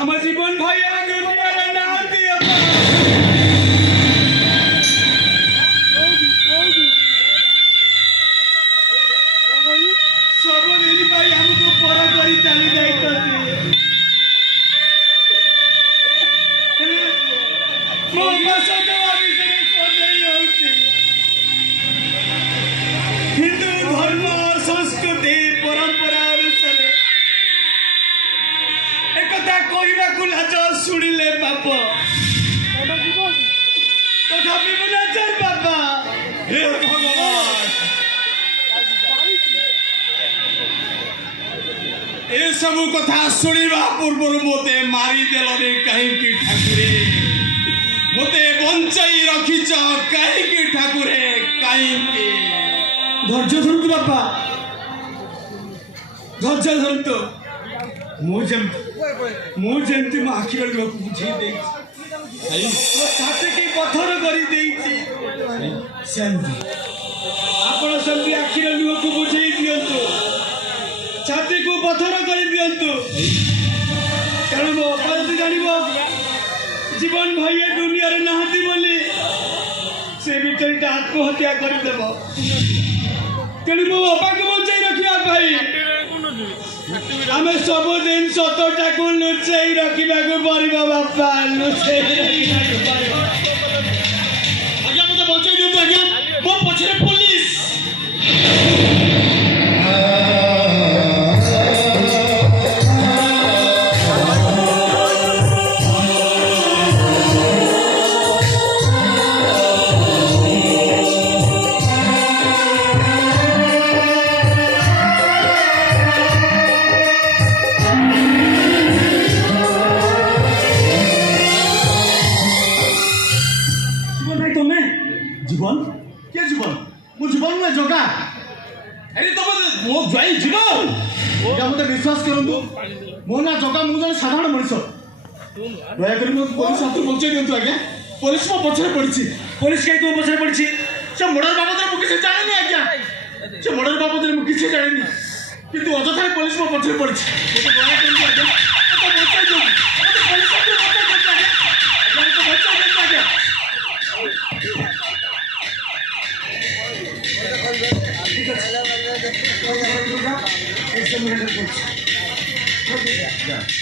আমার জীবন ভাই ସବୁଦିନ ପାଇଁ ଆମକୁ ପର କରି ଚାଲି ଯାଇଛନ୍ତି। ମୋ ପସନ୍ଦ ବିଷୟରେ ସନ୍ଦେହ ହେଉଛି। ହିନ୍ଦୁ ଧର୍ମ ସଂସ୍କୃତି ପରମ୍ପରା ଅନୁସାରେ একথা কহিବାକୁ লাজ শুଣିলে পাপ তথাপি ମୁଁ ଲାଚାର ବାବା। ହେ ଭଗବାନ ଏସବୁ କଥା ଶୁଣିବା ପୂର୍ବରୁ ମୋତେ ମାରିଦେଲରେ କାହିଁକି ଠାକୁରେ? ମୋତେ ବଞ୍ଚାଇ ରଖିଛ କାହିଁକି ଠାକୁରେ? କାହିଁକି? ଧୈର୍ଯ୍ୟ ଧରନ୍ତୁ ବାପା, ଧୈର୍ଯ୍ୟ ଧରନ୍ତୁ। ମୁଁ ଯେମିତି ମୋ ଆଖିର ଲୁହକୁ ବୁଝେଇ ଦେଇଛି, ମୋ ଛାତିକି ପଥର କରିଦେଇଛି, ସେମିତି ଆପଣ ସେମିତି ଆଖିର ଲୁହକୁ ବୁଝେଇ ଦିଅନ୍ତୁ, ଛାତିକୁ ପଥର କରିଦିଅନ୍ତୁ। କାରଣ ମୋ ବାପା ଯଦି ଜାଣିବ ଜୀବନ ଭାଇ ଏ ଦୁନିଆରେ ନାହାନ୍ତି ବୋଲି, ସେ ବିଚଳିତ ଆତ୍ମହତ୍ୟା କରିଦେବ। ତେଣୁ ମୋ ବାପାକୁ ବଞ୍ଚାଇ ରଖିବା ପାଇଁ ଆମେ ସବୁଦିନ ସତଟାକୁ ଲୁଚେଇ ରଖିବାକୁ ପଡ଼ିବ ବାପା, ଲୁଚେଇ ରଖିବାକୁ ପଡ଼ିବ। ଆଜ୍ଞା ମୋତେ ବଞ୍ଚାଇ ଦିଅନ୍ତୁ ଆଜ୍ଞା, ମୋ ପଛରେ ପୋଲିସ। জীবন কে জীবন? মো জীবন না জগা। আরে তুমি মো জয় জীবন মতো বিশ্বাস করন্তু। মো না জগা, মু জଣେ সাধারণ মଣିষ। দয়াকরি মো পুলিশ হাতରୁ ବଞ୍ଚାଇ ଦିଅନ୍ତୁ ଆଜ୍ଞା। পুলিশ ମୋ ପଛରେ ପଡ଼ିଛି। পুলিশ କାହିଁ ତୁମ ପଛରେ ପଡ଼ିଛି? ସେ ମର୍ଡର ବାବଦରେ ମୁଁ କିଛି ଜାଣିନି ଆଜ୍ଞା। ସେ ମର୍ଡର ବାବଦରେ ମୁଁ କିଛି ଜାଣିନି, କିନ୍ତୁ ଅଯଥାରେ ପୁଲିଶ ମୋ ପଛରେ ପଡ଼ିଛି। ମୋତେ ଦୟା କରନ୍ତୁ ଆଜ୍ଞା, ମୋତେ ବଞ୍ଚାଇ ଦିଅନ୍ତୁ। ମୋତେ ପୁଲିଶ ହାତରୁ ବଞ୍ଚାଇ ଦିଅନ୍ତୁ ଆଜ୍ଞା। ମୋତେ ବଞ୍ଚାଇ ଦିଅନ୍ତୁ ଆଜ୍ଞା। ঠিক আছে।